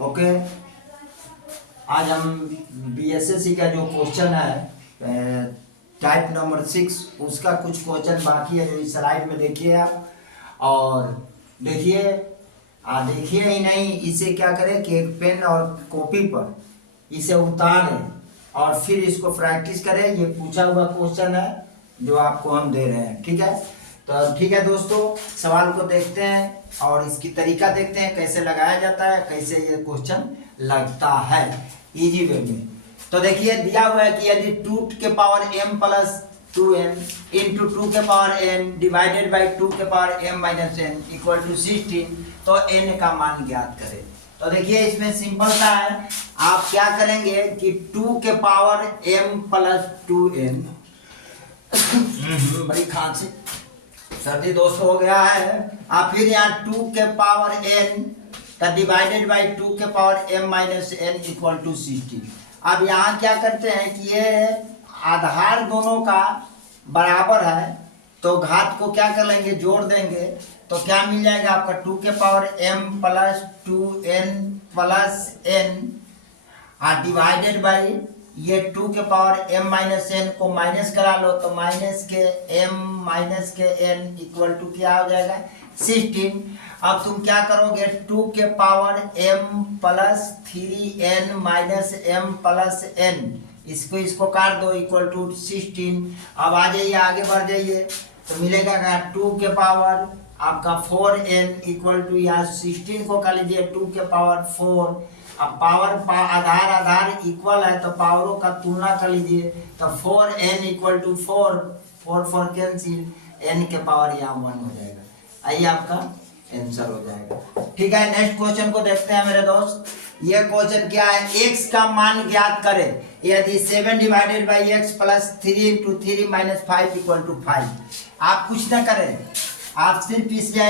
Okay, आज हम BSSC का जो क्वेश्चन है टाइप नंबर 6 उसका कुछ क्वेश्चन बाकी है जो इस स्लाइड में देखिए आप। और देखिए देखिए ही नहीं, इसे क्या करें कि एक पेन और कॉपी पर इसे उतारें और फिर इसको प्रैक्टिस करें। ये पूछा हुआ क्वेश्चन है जो आपको हम दे रहे हैं, ठीक है। तो ठीक है दोस्तों, सवाल को देखते हैं और इसकी तरीका देखते हैं कैसे लगाया जाता है, कैसे ये क्वेश्चन लगता है इजी वे में। तो देखिए दिया हुआ है कि यदि 2 के power m plus 2n into 2 के पावर n डिवाइडेड बाई 2 के power m minus n equal to 16, तो n का मान ज्ञात करें। तो देखिए इसमें सिंपल सा है, आप क्या करेंगे कि 2 के पावर m प्लस 2n बड़ी खांसी सर्दी दोस्त हो गया है। आप फिर यहाँ 2 के पावर n का डिवाइडेड बाई 2 के power m minus n equal to 16। अब यहाँ क्या करते हैं कि ये आधार दोनों का बराबर है, तो घात को क्या कर लेंगे, जोड़ देंगे। तो क्या मिल जाएगा आपका 2 के power m plus 2n plus n divided by ये 2 के पावर m माइनस n को माइनस करा लो, तो माइनस के m माइनस के n इक्वल टू क्या हो जाएगा 16। अब तुम क्या करोगे, 2 के power m plus 3n minus m plus n, इसको काट दो इक्वल टू 16। अब आ जाइए आगे बढ़ जाइए, तो मिलेगा 2 के पावर आपका 4n इक्वल टू यहाँ 16 को कर लीजिए 2 के पावर 4। अब पावर आधार आधार इक्वल है तो पावरों का तुलना कर लीजिए, तो 4n equal to 4 cancel, n के पावर यहाँ 1 हो जाएगा। आइए आपका आंसर हो जाएगा, ठीक है। नेक्स्ट क्वेश्चन को देखते हैं मेरे दोस्त। ये क्वेश्चन क्या है, x का मान ज्ञात करें यदि 7 divided by x plus 3 into 3 minus 5 equal to 5। आप कुछ ना करें, आप सिर्फ इसे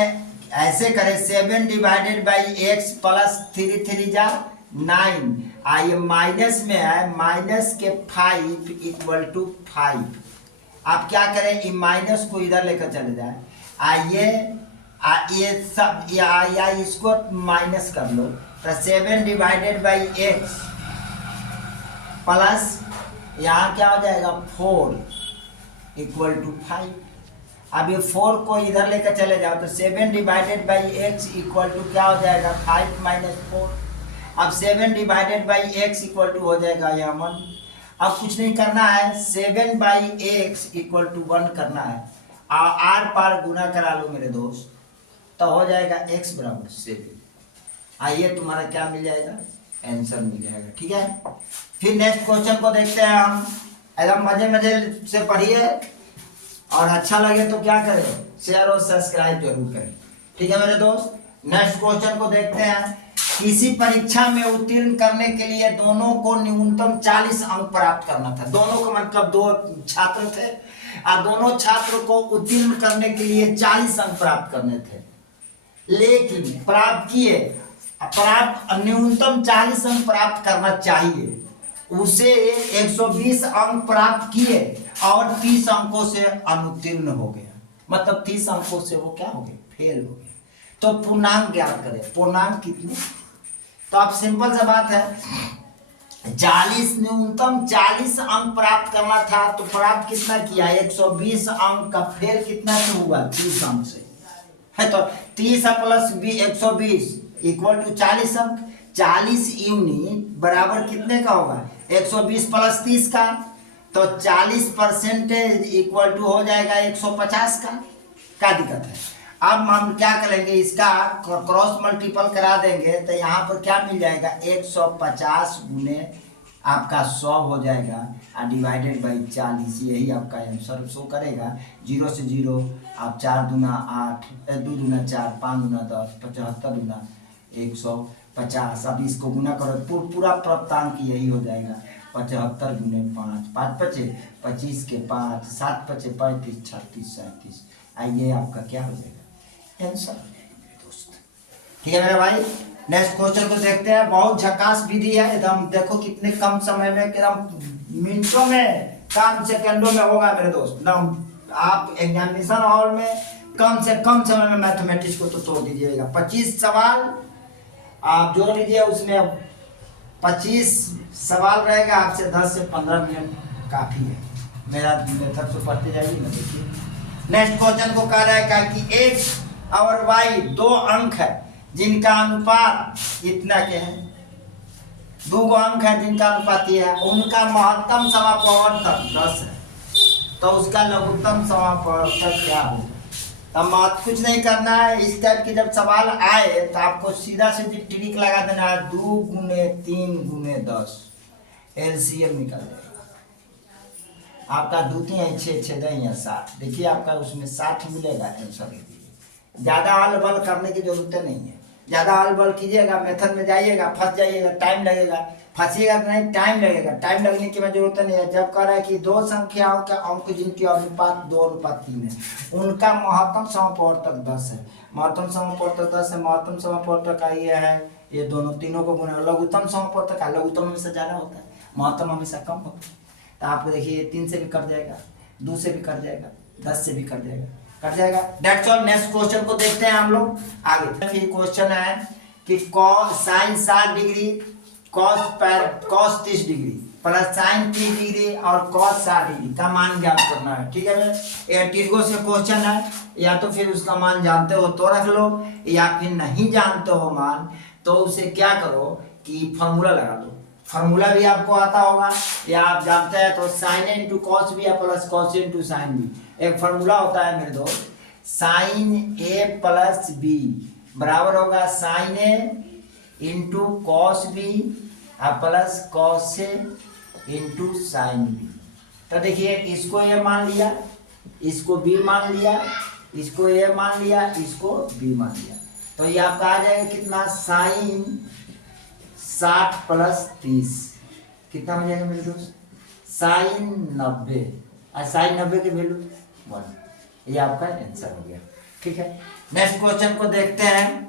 ऐसे करें 7 डिवाइडेड बाई x प्लस 3 जा 9, आइए माइनस में है, माइनस के 5 इक्वल टू 5। आप क्या करें, इन माइनस को इधर लेकर चले जाए। आइए ये सब या इसको माइनस कर लो, तो 7 डिवाइडेड बाई x प्लस यहाँ क्या हो जाएगा 4 इक्वल टू 5। अब ये 4 को इधर लेकर चले जाओ, तो 7 divided by x equal to क्या हो जाएगा 5 माइनस 4। अब 7 divided by x equal to हो जाएगा यहाँ 1। अब कुछ नहीं करना है, 7 बाई x इक्वल टू 1 करना है, आर पार गुना करा लो मेरे दोस्त, तो हो जाएगा x बराबर 7। आइए तुम्हारा क्या मिल जाएगा, आंसर मिल जाएगा, ठीक है। फिर नेक्स्ट क्वेश्चन को देखते हैं हम, एकदम मजे मजे से पढ़िए और अच्छा लगे तो क्या करें, शेयर और सब्सक्राइब जरूर करें, ठीक है मेरे दोस्त। नेक्स्ट क्वेश्चन को देखते हैं, किसी परीक्षा में उत्तीर्ण करने के लिए दोनों को न्यूनतम 40 अंक प्राप्त करना था। दोनों को मतलब 2 छात्र थे और दोनों छात्रों को उत्तीर्ण करने के लिए 40 अंक प्राप्त करने थे, लेकिन प्राप्त किए, न्यूनतम 40 अंक प्राप्त करना चाहिए, उसे 120 अंक प्राप्त किए और 30 अंकों से अनुत्तीर्ण हो गया, मतलब 30 अंकों से वो क्या हो गए, फेल हो गए। तो पूर्णांक ज्ञात करें, पूर्णांक कितने। तो अब सिंपल सा बात है, 40 न्यूनतम 40 अंक प्राप्त करना था, तो प्राप्त कितना किया 120 अंक का, फेल कितना से हुआ 30 अंक से है। तो 30 प्लस 120 इक्वल टू 40 अंक, 40 यूनिट बराबर कितने का होगा 120 प्लस 30 का, तो 40% इक्वल टू हो जाएगा 150 का। क्या दिक्कत है। अब हम क्या करेंगे, इसका क्रॉस मल्टीपल करा देंगे, तो यहाँ पर क्या मिल जाएगा 150 गुने आपका 100 हो जाएगा और डिवाइडेड बाई 40, यही आपका आंसर शो करेगा। 0 से 0 आप 4 दूना 8, 2 दूना 4, 5 दूना 10, 75 दूना 150। अब इसको गुना करो, पूरा प्राप्तांक यही हो जाएगा 75 गुने 5, 5 पचे 25 के 5, 7 पचे 35, 36, 37। आइए आपका क्या हो जाएगा आंसर दोस्त, ठीक है मेरे भाई। नेक्स्ट क्वेश्चन को देखते हैं, बहुत झकास विधि है एकदम, देखो कितने कम समय में, एकदम मिनटों में, कम सेकंडों में होगा मेरे दोस्त एकदम। आप एग्जामिनेशन हॉल में कम से कम समय में मैथमेटिक्स को तो तोड़ दीजिएगा। 25 सवाल आप जोड़ लीजिए, उसमें 25 सवाल रहेगा, आपसे 10 से 15 मिनट काफ़ी है। मेरा मेथड से पढ़ते जाइए ना। देखिए नेक्स्ट क्वेश्चन को कह रहा है क्या कि एक्स और वाई दो अंक है जिनका अनुपात इतना के है, दो अंक है जिनका अनुपात ये है, उनका महत्तम समापवर्तक 10 है, तो उसका लघुत्तम समापवर्तक क्या होगा। तब बात कुछ नहीं करना है, इस टाइप की जब सवाल आए तो आपको सीधा सीधी ट्रिक लगा देना है, 2 गुने 3 गुने 10 एलसीएम निकल जाएगा आपका। 2 3 6 6 10 60, देखिए आपका उसमें 60 मिलेगा आंसर। ज़्यादा हल बल करने की जरूरत नहीं है, ज़्यादा हल बल कीजिएगा मेथड में जाइएगा फंस जाइएगा, टाइम लगेगा, फंसिएगा तो नहीं, टाइम लगेगा। टाइम लगने की जरूरत नहीं है। जब कह रहा है कि दो संख्याओं का अंक जिनके अनुपात 2:3 है, उनका महत्तम समापवर्तक 10 है, महत्तम समापवर्तक 10 है, महत्तम समापवर्तक का ये है, ये दोनों तीनों को गुना, लघुत्तम समापवर्तक का लघुत्तम हमेशा ज़्यादा होता है, महत्तम हमेशा कम होता है। तो आपको देखिए 3 से भी कट जाएगा, 2 से भी कट जाएगा, 10 से भी कट जाएगा, कट जाएगा। That's all. नेक्स्ट क्वेश्चन को देखते हैं हम लोग आगे। फिर क्वेश्चन है कि cos sin 60 degree cos 30 degree plus sin 30 degree और cos 60 डिग्री का मान ज्ञात करना है। ठीक है, ये टिर्गो से क्वेश्चन है, या तो फिर उसका मान जानते हो तो रख लो, या फिर नहीं जानते हो मान तो उसे क्या करो कि फॉर्मूला लगा दो। फार्मूला भी आपको आता होगा या आप जानते हैं, तो साइन ए इंटू कॉस बी या plus cos A into sine B. एक फार्मूला होता है मेरे दोस्त, साइन ए प्लस बी बराबर होगा साइन ए इंटू कॉस बी और plus cos A into sine B. तो देखिए इसको ए मान लिया, इसको बी मान लिया, इसको ए मान लिया, इसको बी मान लिया, तो ये आपका आ जाएगा कितना, साइन 60 प्लस 30 कितना हो जाएगा मेरे दोस्त, साइन 90, और साइन 90 के वैल्यू 1। ये आपका आंसर हो गया। ठीक है, नेक्स्ट क्वेश्चन को देखते हैं।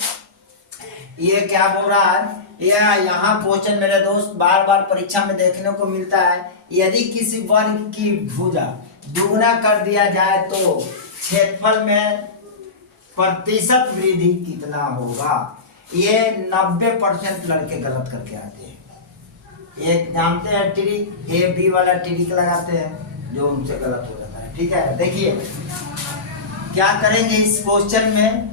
ये क्या बोल रहा है, यहाँ क्वेश्चन मेरे दोस्त बार बार परीक्षा में देखने को मिलता है, यदि किसी वर्ग की भुजा दुगुना कर दिया जाए तो क्षेत्रफल में प्रतिशत वृद्धि कितना होगा। ये 90% लड़के गलत करके आते हैं। एक जानते हैं ट्रिक, ए बी वाला ट्रिक लगाते हैं जो उनसे गलत हो जाता है। ठीक है, देखिए क्या करेंगे इस क्वेश्चन में,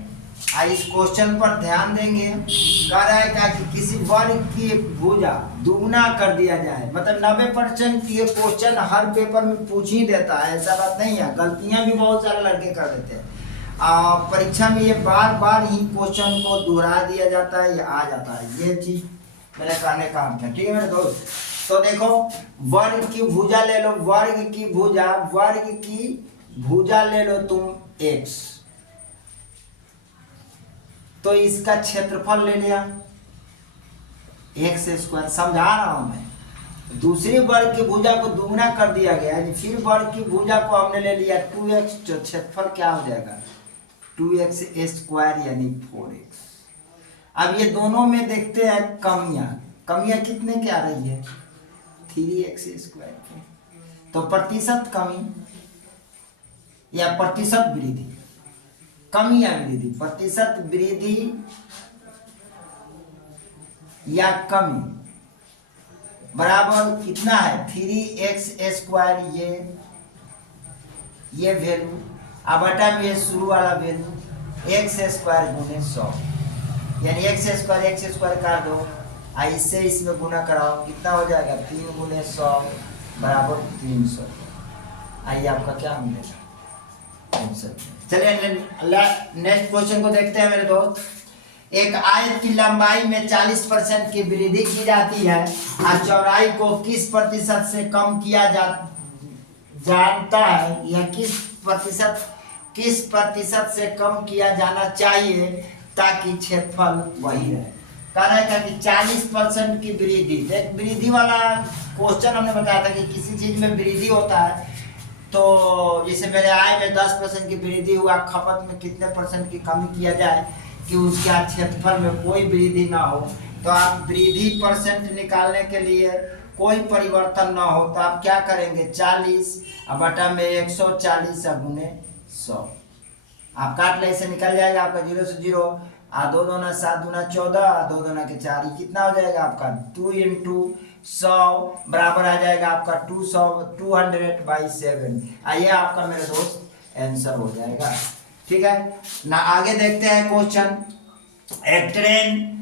इस क्वेश्चन पर ध्यान देंगे। कह रहा है क्या कि किसी वर्ग की भुजा दुगुना कर दिया जाए, मतलब 90% ये क्वेश्चन हर पेपर में पूछ ही देता है, ऐसा बात नहीं है, गलतियां भी बहुत सारे लड़के कर देते हैं। परीक्षा में ये बार बार ही क्वेश्चन को दोहरा दिया जाता है, ये आ जाता है, ये चीज मैंने कहने का अर्थ है। ठीक है मेरे दोस्त, तो देखो वर्ग की भुजा ले लो, वर्ग की भुजा ले लो तुम x, तो इसका क्षेत्रफल ले लिया x स्क्वायर, समझा रहा हूं मैं। दूसरी वर्ग की भुजा को दुगुना कर दिया गया, फिर वर्ग की भुजा को हमने ले लिया 2x, तो क्षेत्रफल क्या हो जाएगा 2x स्क्वायर यानी 4x। अब ये दोनों में देखते हैं कमियां कितने की आ रही है, 3x स्क्वायर की। तो प्रतिशत कमी या प्रतिशत वृद्धि, कमी या वृद्धि, प्रतिशत वृद्धि या कमी बराबर कितना है 3x स्क्वायर, ये वैल्यू, अब बटा में ये शुरू वाला वैल्यू x स्क्वायर गुने 100, यानी x स्क्वायर काट दो, इससे इसमें गुना कराओ, कितना हो जाएगा 3 गुने 100 बराबर 300। आइए आपका क्या मिलेगा आंसर। चलिए नेक्स्ट क्वेश्चन को देखते हैं मेरे दोस्त। एक आयत की लंबाई में 40% की वृद्धि की जाती है और चौड़ाई को किस प्रतिशत से कम किया जानता है, या किस प्रतिशत से कम किया जाना चाहिए ताकि क्षेत्रफल वही रहे। कह रहा है कि 40% की वृद्धि, वृद्धि वाला क्वेश्चन हमने बताया था कि किसी चीज में वृद्धि होता है, तो जैसे मेरे आय में 10% की वृद्धि हुआ, खपत में कितने % की कमी किया जाए कि उसका क्षेत्रफल में कोई वृद्धि ना हो। तो आप वृद्धि % निकालने के लिए कोई परिवर्तन ना हो तो आप क्या करेंगे 40 और बटा में 140 गुने 100, आप काट ले, इसे निकल जाएगा आपका 0 से 0, दो दूना 7 दूना 14, दो दूना के 4, ये कितना हो जाएगा आपका 2 इंटू 100 बराबर आ जाएगा आपका 200/7। आइए आपका मेरे दोस्त आंसर हो जाएगा। ठीक है ना, आगे देखते हैं क्वेश्चन। एक ट्रेन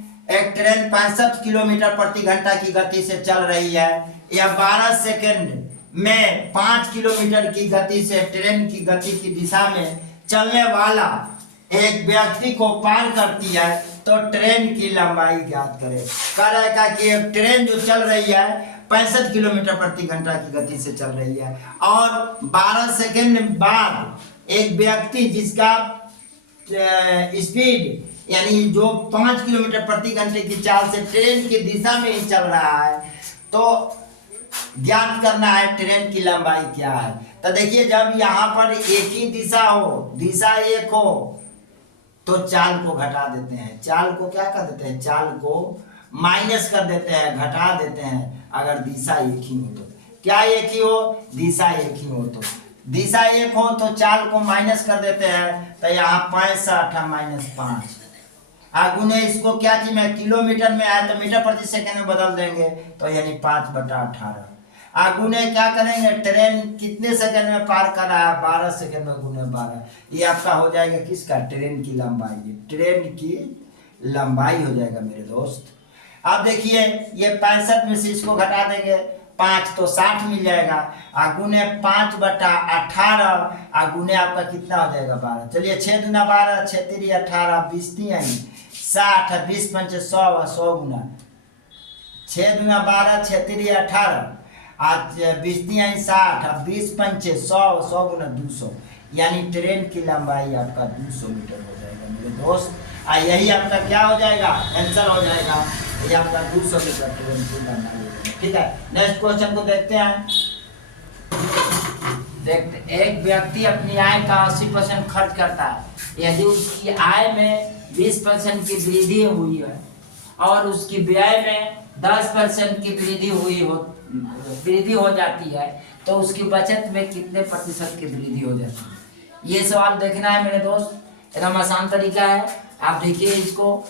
65 किलोमीटर प्रति घंटा की गति से चल रही है। यह 12 सेकंड में 5 किलोमीटर की गति से ट्रेन की गति की दिशा में चलने वाला एक व्यक्ति को पार करती है, तो ट्रेन की लंबाई ज्ञात करें। कह रहा है कि एक ट्रेन जो चल रही है 65 किलोमीटर प्रति घंटा की गति से चल रही है और 12 सेकंड बाद एक व्यक्ति जिसका स्पीड यानी जो 5 किलोमीटर प्रति घंटे की चाल से ट्रेन की दिशा में ही चल रहा है, तो ज्ञात करना है ट्रेन की लंबाई क्या है। तो देखिए, जब यहाँ पर एक ही दिशा हो, दिशा एक हो, तो चाल को घटा देते हैं। चाल को क्या कर देते हैं, चाल को माइनस कर देते हैं, घटा देते हैं। अगर दिशा एक ही हो तो क्या एक ही हो, दिशा एक ही हो तो दिशा एक हो तो चाल को माइनस कर देते हैं। तो यहाँ 65 - 5 आगुने इसको क्या चीज में किलोमीटर में आया तो मीटर प्रति सेकंड में बदल देंगे, तो यानी 5/18। आगुने क्या करेंगे, ट्रेन कितने सेकंड में पार कर रहा है, 12 सेकंड में गुने 12। ये आपका हो जाएगा किसका, ट्रेन की लंबाई। ट्रेन की लंबाई हो जाएगा मेरे दोस्त। अब देखिए, ये 65 में से इसको घटा देंगे 5 तो 60 मिल जाएगा। आगुने 5/18 आगुने आपका कितना हो जाएगा 12। चलिए 6 दूना 12, 6 3 18, 20 3 60, 20 5 100, 100 गुना 6 दूना 12, 6 3 18, आज 20 3 60, 20 5 100, 100 गुना 200, यानी ट्रेन की लंबाई आपका 200 मीटर हो जाएगा मेरे दोस्त। यही आपका क्या हो जाएगा, आंसर हो जाएगा। ये आपका 200 मीटर ट्रेन की लंबाई हो जाएगा। ठीक है, नेक्स्ट क्वेश्चन को देखते हैं। देखते, एक व्यक्ति अपनी आय का 80% खर्च करता है। यदि उसकी आय में 20% की वृद्धि हुई है और उसकी व्यय में 10% की वृद्धि हो जाती है, तो उसकी बचत में कितने प्रतिशत की वृद्धि हो जाती है। ये सवाल देखना है मेरे दोस्त। एकदम आसान तरीका है, आप देखिए इसको।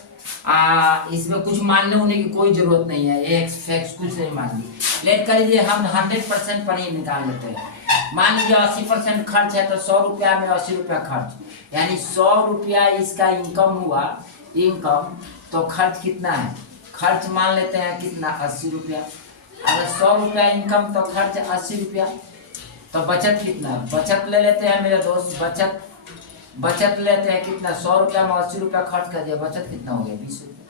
इसमें कुछ मानने होने की कोई जरूरत नहीं है, एक्स कुछ नहीं मान ली। लेट कर लीजिए, हम 100% पर ही निकाल लेते हैं। मान लीजिए 80% खर्च है, तो 100 रुपया में 80 रुपया खर्च, यानी 100 रुपया इसका इनकम हुआ, इनकम। तो खर्च कितना है, खर्च मान लेते हैं कितना, 80 रुपया। अगर 100 रुपया इनकम तो खर्च 80 रुपया। तो बचत कितना है, बचत ले लेते हैं मेरे दोस्त। बचत लेते हैं कितना, 100 रुपया में 80 रुपया खर्च कर दिया, बचत कितना हो गया, 20 रुपया।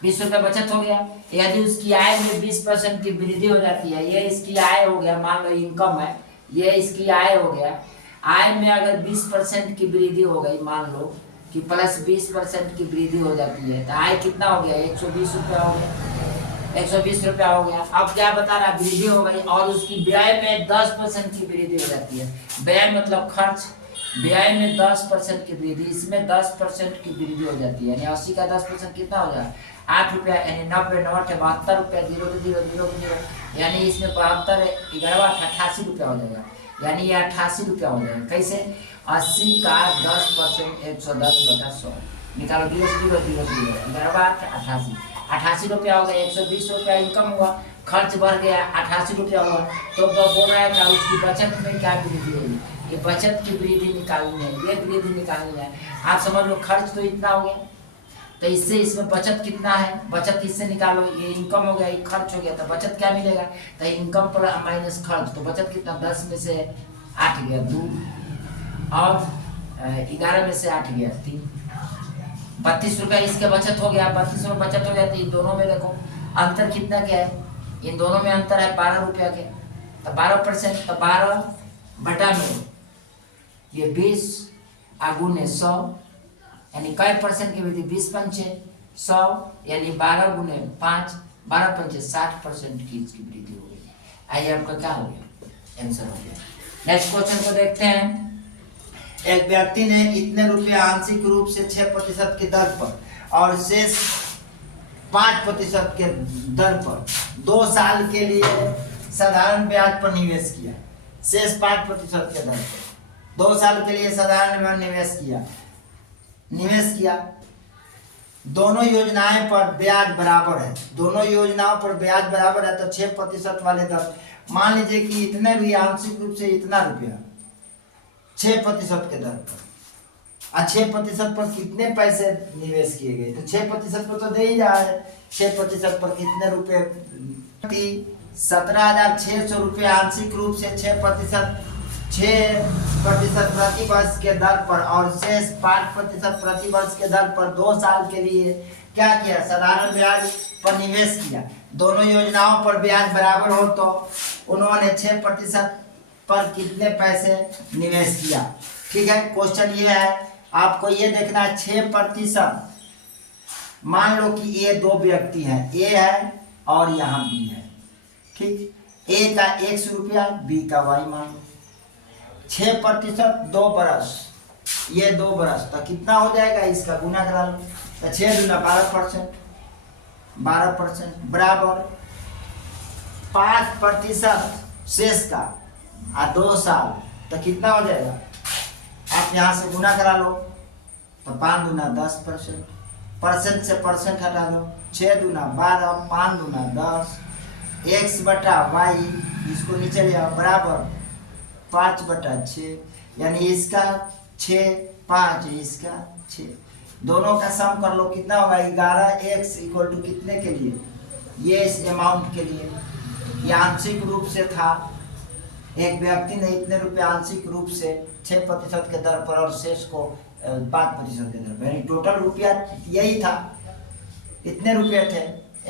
20 रुपया बचत हो गया। यदि उसकी आय में 20% की वृद्धि हो जाती है, ये इसकी आय हो गया, मान लो इनकम है, ये इसकी आय हो गया। आय में अगर 20% की वृद्धि हो गई, मान लो कि प्लस 20% की वृद्धि हो जाती है, तो आय कितना हो गया, 120 रुपया हो गया, 120 रुपया हो गया। अब क्या बता रहा, वृद्धि हो गई और उसकी व्यय में 10% की वृद्धि हो जाती है। व्यय मतलब खर्च, व्यय में 10% की वृद्धि, इसमें 10% की वृद्धि हो जाती है, यानी 80 का 10% कितना हो जाए, 8 रुपया, यानी 90 9 72 रुपया, 0 0 0 0, यानी इसमें 72 11 88 रुपया हो जाएगा, यानी ये 88 रुपया हो जाएगा। कैसे, 80 का 10% 110/100 निकालो, 0 0 0 0, 88 88 रुपया हो गया। 120 रुपया इनकम हुआ, खर्च बढ़ गया, 88 रुपया हुआ। तो बोल रहा है कि उसकी बचत में क्या वृद्धि होगी, ये बचत की वृद्धि निकालनी है, ये वृद्धि निकालनी है। आप समझ लो, खर्च तो इतना हो गया, तो इससे इसमें बचत कितना है, बचत इससे निकालो। ये इनकम हो गया, ये खर्च हो गया, तो बचत क्या मिलेगा, तो इनकम पर माइनस खर्च, तो बचत कितना, 10 में से 8 गया 2, और 11 में से 8 गया 3, 32 रुपया इसके बचत हो गया। 32 में बचत हो गया, तो इन दोनों में देखो अंतर कितना क्या है, इन दोनों में अंतर है 12 रुपया के। तो 12%, तो 12 बटा में ये 20 गुने 100, यानी कई परसेंट की वृद्धि, 20 पंचे 100, यानी 12 गुने 5, 12 पंचे 60% की इसकी वृद्धि हो गई। आइए आपका क्या हो गया, आंसर हो गया। नेक्स्ट क्वेश्चन को देखते हैं। एक व्यक्ति ने इतने रुपया आंशिक रूप से 6% की दर पर और शेष 5% के दर पर 2 साल के लिए साधारण ब्याज पर निवेश किया। शेष 5% के दर पर 2 साल के लिए साधारण निवेश किया। दोनों योजनाएं पर ब्याज बराबर है, दोनों योजनाओं पर ब्याज बराबर है, तो 6% वाले दर, मान लीजिए कि इतने भी आंशिक रूप से इतना रुपया 6% के दर पर, 6% पर कितने पैसे निवेश किए गए, तो 6% पर तो दे ही रहा है, 6% पर कितने रुपए, 17,600 रुपये आंशिक रूप से 6% प्रति वर्ष के दर पर और शेष 5% प्रति वर्ष के दर पर 2 साल के लिए क्या किया, साधारण ब्याज पर निवेश किया। दोनों योजनाओं पर ब्याज बराबर हो तो उन्होंने 6% पर कितने पैसे निवेश किया। ठीक है, क्वेश्चन ये है, आपको ये देखना है 6%, मान लो कि ये दो व्यक्ति हैं, ए है और यहाँ बी है। ठीक, ए का 100 रुपया, बी का वाई मान लो, 6% 2 बरस, ये 2 बरस, तो कितना हो जाएगा, इसका गुना करा लो, तो 6 दूना 12%, 12% बराबर 5% शेष का 2 साल, तो कितना हो जाएगा, आप यहाँ से गुना करा लो, तो 5 दूना 10%, परसेंट से परसेंट हटा दो, 6 दूना 12, 5 दूना 10, x बटा वाई, इसको नीचे ले आओ, बराबर 5/6, यानी इसका 6, 5, इसका 6, दोनों का सम कर लो, कितना होगा, 11x इक्वल टू कितने के लिए, ये इस अमाउंट के लिए, ये आंशिक रूप से था, एक व्यक्ति ने इतने रुपए आंशिक रूप से 6% के दर पर और शेष को 5% के दर पर, यानी टोटल रुपया यही था, इतने रुपये थे,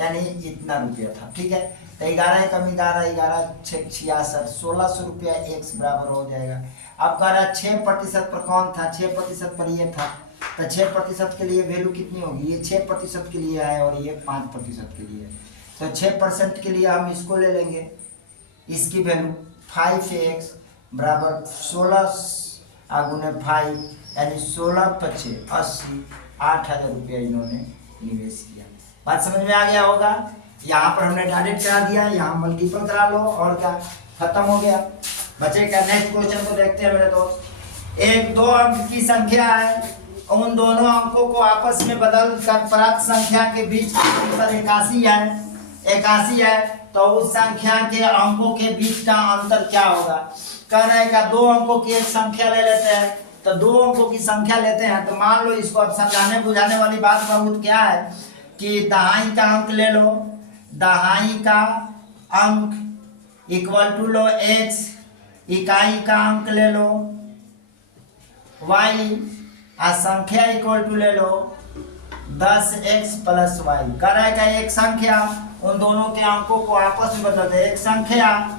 यानी इतना रुपया था। ठीक है, तो 11 कम 11, 11 6 66, 1600 रुपया x बराबर हो जाएगा। अब कह रहा है 6% पर कौन था, 6% पर ये था, तो 6% के लिए वैल्यू कितनी होगी, ये 6% के लिए है और ये 5% के लिए, तो 6% के लिए हम इसको ले लेंगे, इसकी वैल्यू 5x बराबर 16 गुने 5, यानी 16×5 80, 8,000 रुपया इन्होंने निवेश किया। बात समझ में आ गया होगा, यहाँ पर हमने डायरेक्ट करा दिया, यहाँ मल्टीपल करा लो और क्या, खत्म हो गया। बचेगा नेक्स्ट क्वेश्चन को देखते हैं मेरे दोस्त। एक 2 अंक की संख्या है, उन दोनों अंकों को आपस में बदल कर प्राप्त संख्या के बीच का अंतर 81 है, तो उस संख्या के अंकों के बीच का अंतर क्या होगा। कह रहे हैं कि 2 अंकों की एक संख्या ले लेते हैं, तो 2 अंकों की संख्या लेते हैं, तो मान लो इसको अब समझाने बुझाने वाली बात बहुत क्या है कि दहाई का अंक ले लो, दहाई का अंक इक्वल टू लो x, इकाई का अंक ले लो y, और संख्या इक्वल टू ले लो 10x + y। करेगा एक संख्या उन दोनों के अंकों को आपस में बदल दे, एक संख्या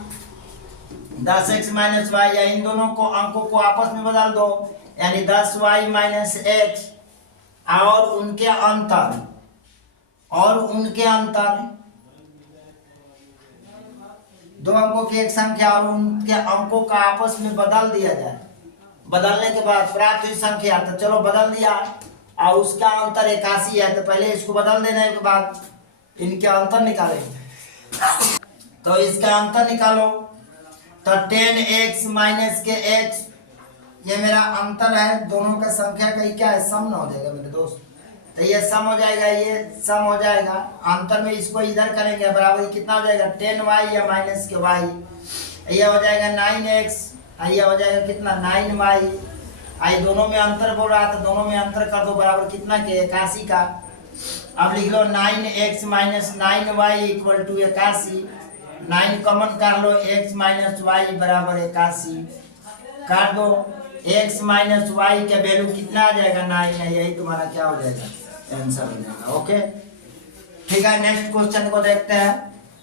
10x - y, या इन दोनों को अंकों को आपस में बदल दो, यानी 10y - x, और उनके अंतर दो अंकों की एक संख्या और उनके अंकों का आपस में बदल दिया जाए। बदलने के बाद प्राप्त हुई संख्या, तो चलो बदल दिया, और उसका अंतर 81 है, तो पहले इसको बदल देने के बाद इनके अंतर निकालेंगे। तो इसका अंतर निकालो, तो 10x - के x, ये मेरा अंतर है, दोनों का संख्या का क्या है, सम ना हो जाएगा मेरे दोस्त, तो ये सम हो जाएगा, ये सम हो जाएगा, अंतर में इसको इधर करेंगे बराबर कितना हो जाएगा, 10y या माइनस के y, ये हो जाएगा 9x, ये हो जाएगा कितना 9y, आई दोनों में अंतर बोल रहा था, दोनों में अंतर कर दो बराबर कितना के 81 का। अब लिख लो 9x - 9y equal to 81, 9 common कर लो, x - y बराबर 81, काट दो, x - y का वैल्यू कितना आ जाएगा 9 है, यही तुम्हारा क्या हो जाएगा, आंसर हो जाएगा। ओके, ठीक है, नेक्स्ट क्वेश्चन को देखते हैं।